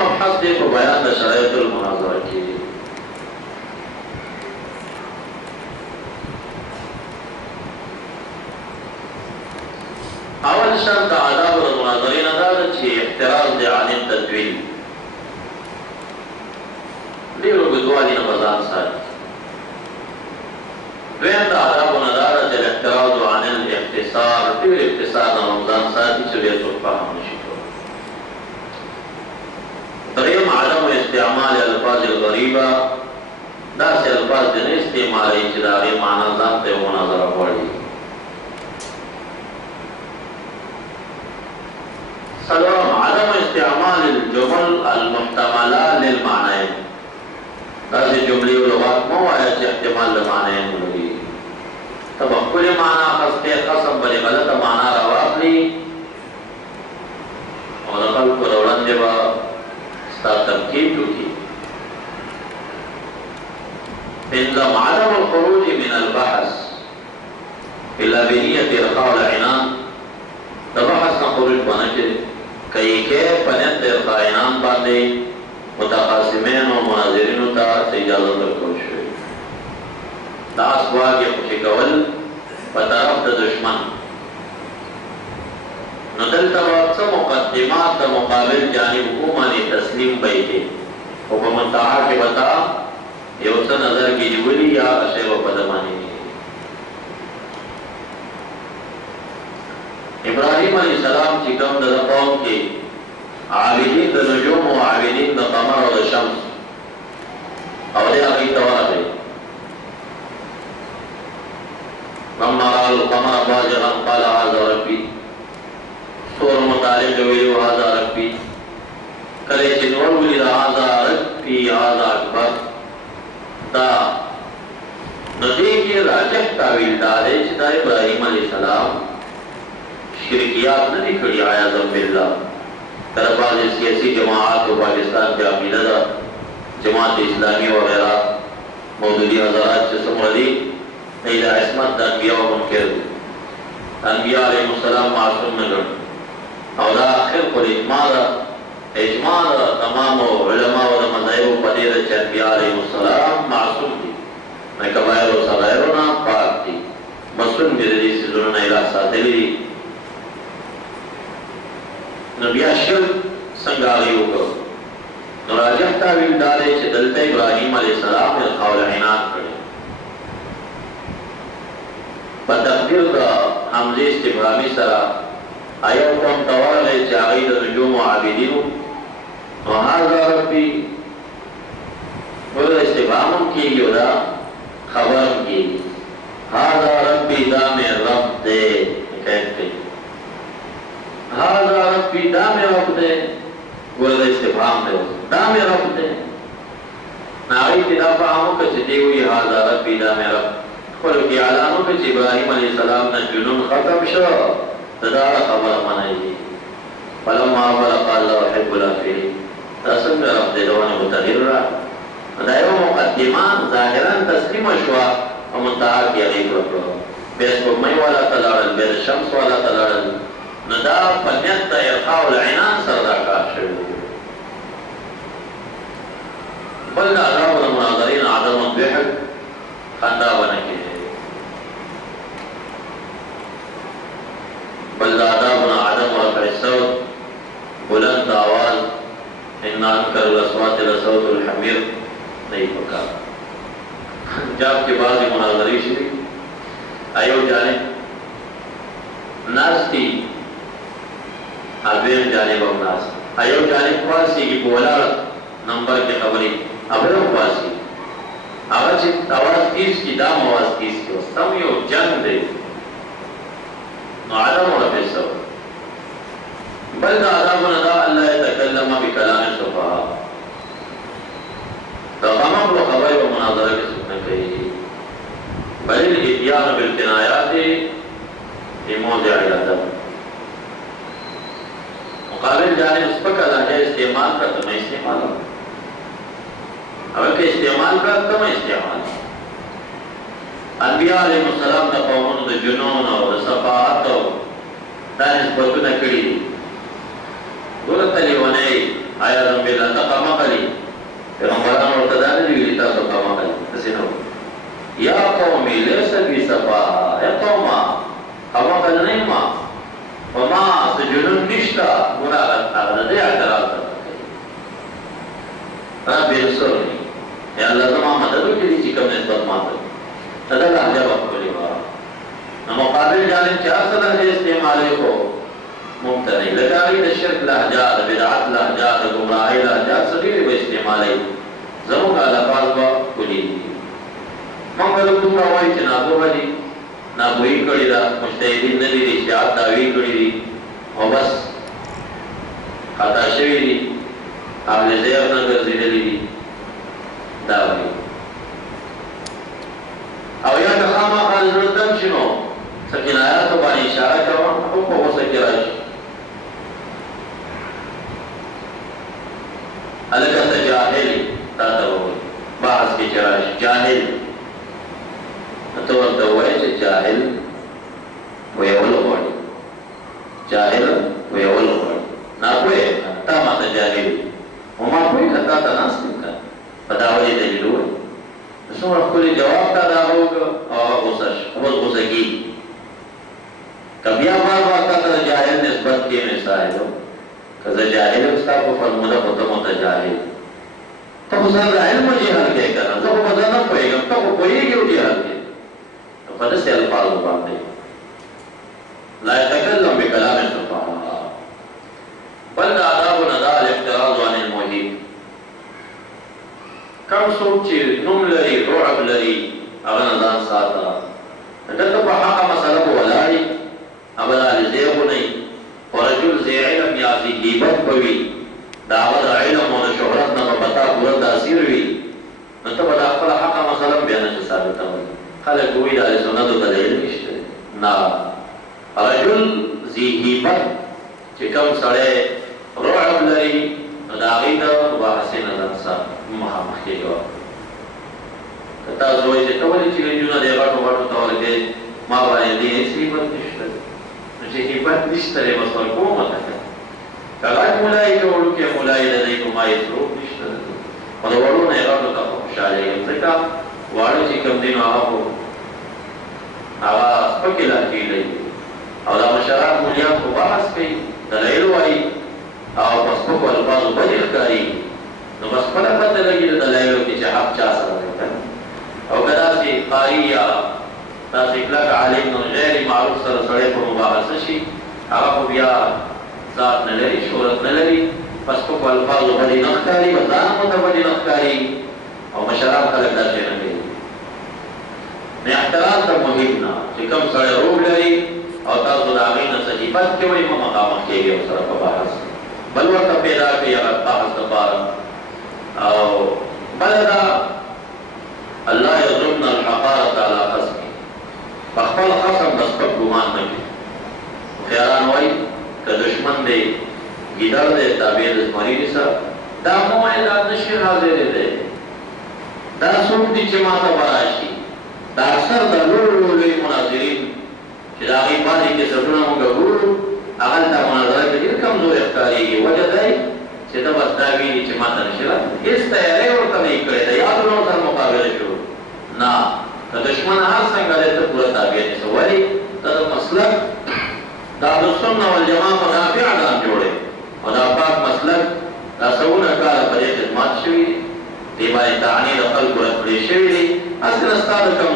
مبحث دی په بیان د شرایط المناظره کې. اول شرط آداب المناظرین دا چې احتراز دی عن التدویل، ډېر اوږدوالي نه به ځان ساتي. دویم د آدابونه دا ده چې الاحتراز عن الاختصار، ډېر اختصار نه هم ځان ساتي چې ډېر څوک فهم نشي کولی. دریم عدم استعمال الفاظ الغریبه، داسې الفاظ دې نه استعمالوي چې د هغې معنا ځان ته یو مناظره غواړي. څلورم عدم استعمال الجمل المحتمله للمعنیین، داسې جملې او لغات مه وایه چې احتمال د معنیین ولري. ته به ښکلې معنا اخیستې، قسم به دې غلطه معنا راواخلي او د خلکو د وړاندې به ستا تنقید وکړي. پنځم عدم الخروج من البحث الا بنیة ارخاء العنان، د بحث نه خروج به نه کړي کوي کې په نیت د ارخاء عنان باندې متخاصمین و مناظرینو ته اجازه ورکول شوې. دا اسواق یې خوشي کول په طرف د دشمن. نو دلته به څه مقدمات د مقابل جانب ومنې تسلیم به یې کړي، خو په منتها کې به تا یو څه نظر کې نیولي یا شی به په ده باندې ابراهیم علیه السلام چې کوم د قوم کې عابدین د نجوم او عابدین د قمر او د شمس او دی هغوی ته ورغی. لما رأى القمر بازغا قال هذا ربي، سور متعلق ویلو هذا ربي، کله چې نور ولید هذا ربي هذا اکبر. دا نو دې کې راجح تاویل دا دی چې دا ابراهیم علیه السلام شرکیات نه دي کړي عیاذا بالله. کله بعضې سیاسي جماعات په پاکستان کې عقیده ده، جماعت اسلامي وغیرہ مودودي حضرات چې څومره دي دی د عصمت د انبیاء منکر دي. انبیاء علیهم السلام معصوم نه ګڼي او دا خلق الاجماع ده، اجماع ده تمامو علماو د مذاهبو په دې ده چې انبیاء علیهم السلام معصوم دي، د کبایرو او صغایرو نه پاک دي، مصون دي د دې څیزونو نه الله ساتلي دي. نو بیا شرک څنګه هغوی وکړو؟ نو راجح تاویل دا دی چې دلته ابراهیم علیه السلام القول عناد کړی. په تقدیر د حمزې استفهامي سره ایو قوم ته ورغی چې هغوی د نجومو عابدینو، نو هذا ربي ورته استفهام هم کېږي او دا خبر هم کېږي. هذا ربي دا مې رب دی، حکایت کوي. هذا ربي دا مې رب دی، ورته استفهام دی، دا مې رب دی. نو هغوی کې دا فهم وکړه چې دی وایي هذا ربي دا مې رب. خپلو کې اعلان وکړه چې ابراهیم علیه السلام نه جنون ختم شو، د دا خبره منئ. فلما افل قال لا احب الافلین، دا څنګه رب دی دوانې متغیر راغی. دا یو مقدمه ظاهرا تسلیمه شوه او منتها کې هغې کړه. بیا سپوږمۍ والا ته لاړل، بیا د شمس والا ته لاړل. نو دا په نیت د ارخاء العنان سره دا کار شوی و. بل د آدابو د مناظرین عدم الضحک، خندا ونه کېږي. بل د آدابونه عدم رفع الصوت، بلند آواز، ان انکر الاصوات لصوت الحمیر نه یې پکار. جاب کې بعضې مناظرې شوي، ایو جانب ناست دي، دویم جانب هم ناست. ایو جانب پاسېږي په ولاړ نمبر کې خبرې، بل هم پاسېږي. هغه چې اواز تیز کړي دا هم اواز تیز کړي، اوس هم یو جنګ دی. نو عدم رفع الصوت. بل د آدابونه دا الله یتکلم بکلام صفحا، د غمغلو خبرې په مناظره کې څوک نه کوي. بل الاتيان بالکنایات فی موضع الادب، مقابل جانب سپکه لهجه استعمال کړه ته مه استعمال، اول که استعمال کړه ته مه استعمال. انبیاء علیهم السلام د قومونو د جنون او د صفاحت او دا نسبتونه کړي دي. ګوره ته لیونی آیا زنبیل انتا قما قلی پیغمبران ورطا دانے دیوی تاسو قما قلی کسی نو یا قومی لیس بی صفا یا قوما قما قل نہیں ما وما سجنون نشتا گناہ اغدی اعتراض کرتا رب رسولنی یا اللہ زمان مددو کلی چی کم نسبت ماتو تدا لحجہ بکولی بارا مقابل جانب چار صدر کے استعمالی کو ممتنی لکاری دا شرک لحجات بدعات لحجات گمراہی لحجات سبیلی با استعمالی زمو کا لفاظ با کلی منگلو دومرا وائی چی نابو بلی نابوئی کری دا مجتہدین ندی دی شیعات داوی کری دی و بس خطا شوی دی اہل زیغ نگر زیدلی دی داوی او یا کخاما خالد رتم شنو سکن آیاتو بانی اشارہ کرون حکم ہو سکی راش علکت جاہلی تاتا ہوئی بحث کی چراش جاہل نتوان دوائے چه جاہل ویولو بڑی جاہل ویولو بڑی ناکوئے تا ماتا جاہل وما کوئی لتا تا ناسم کن پداولی دلیل ہوئی نسو رفکولی جواب تا دا ہوگا اور غصش بہت غصہ کی کبھی بار بار تا تا جاہل نسبت کی مثال ہو کذا جاہل استا کو فرمودا متا جاہل تو خسر علم جہل کے کرنا تو خسر نہ پوئے گا تو کوئی کیوں جہل کے فدس الفاظ باندے لا يتكلم بكلام الفقهاء بل آداب ندا الاعتراض عن المحيط کم سوچی نم لری رعب لری اغن ازان ساتا دلتا پا حقا مسئلہ کو ولائی ابدا لزیغو نہیں ورجل زی علم یازی غیبت پوی دعوت علم و شہرت نبا بتا پورت داسیر وی نتا بدا اقبل حقا مسئلہ بیانا چا ثابتا ہوئی خلق کوئی داری سنتو دلیل نشتے نا رجل زی غیبت چکم سڑے رعب لری داغی دا مباحثی نظر سا محمد کے جواب کتا زوئی سے تولی چلی جونا دے غٹو غٹو تولی دے ما بانی دی ایسی حیبت نشتے نچے حیبت نشتے مصر کو مطلق کغاٹ ملائی جوڑو کے ملائی لدائی کو مائی سروب نشتے مدوڑو نے غٹو تا خوشالی امسکا وارو چی کم دینو آقا کو آغا سپکی لاکی لئی او دا مشارات مولیان کو باحث کئی دلائلو آئی او پسپکو الفاظو بدخ کاری نو بس پلا پتہ لگی دلائلو کی چاہب چا سر دیتا او کدا سی قاری یا تا سی اکلاک عالم نو غیر معروف سر سڑے پر مباحث شی آغا کو بیا ذات نلری شورت نلری پسپکو الفاظو بدی نخ کاری بزانمو تا بدی نخ کاری او مشراب خلق دا شیئر نگئی میں احترام تا محیبنا چکم سڑے روب لری او تاسو داغین صحیبت کے وئی مقامت کے گئے اسرا کا بحث بلورتا پیدا کی اگر بحث دبارا او بلدا اللہ یضربنا الحقارت علا قسمی بخفل خصم دستک گمان نکی خیاران وئی کہ دشمن دے گیدر دے تابیر دزماری نسا دا موائے دا نشیر حاضر دے دا سوک دی چماتا براشی دا اکثر دا لولی مناظرین چی دا غیب بانی کے سبنا مونگا گولو اغل تا مناظرہ کے دیر کمزور اختاری گی وجہ دائی چی دا بس داوینی چماتا نشیرا اس تیارے ورطا نہیں کرے دا یاد انہوں سر مقابل شروع نا تا دشمن ہر سنگا دیتا پورا تابعی نیسا ولی تا دا مسلک دا دسنہ والجماع منافع آدم جوڑے و دا پاک مسلک دا سونا کالا پدے خدمات شوی دیبانی تعنی دا خلق و رکھڑی شوی دی اصل استاد کم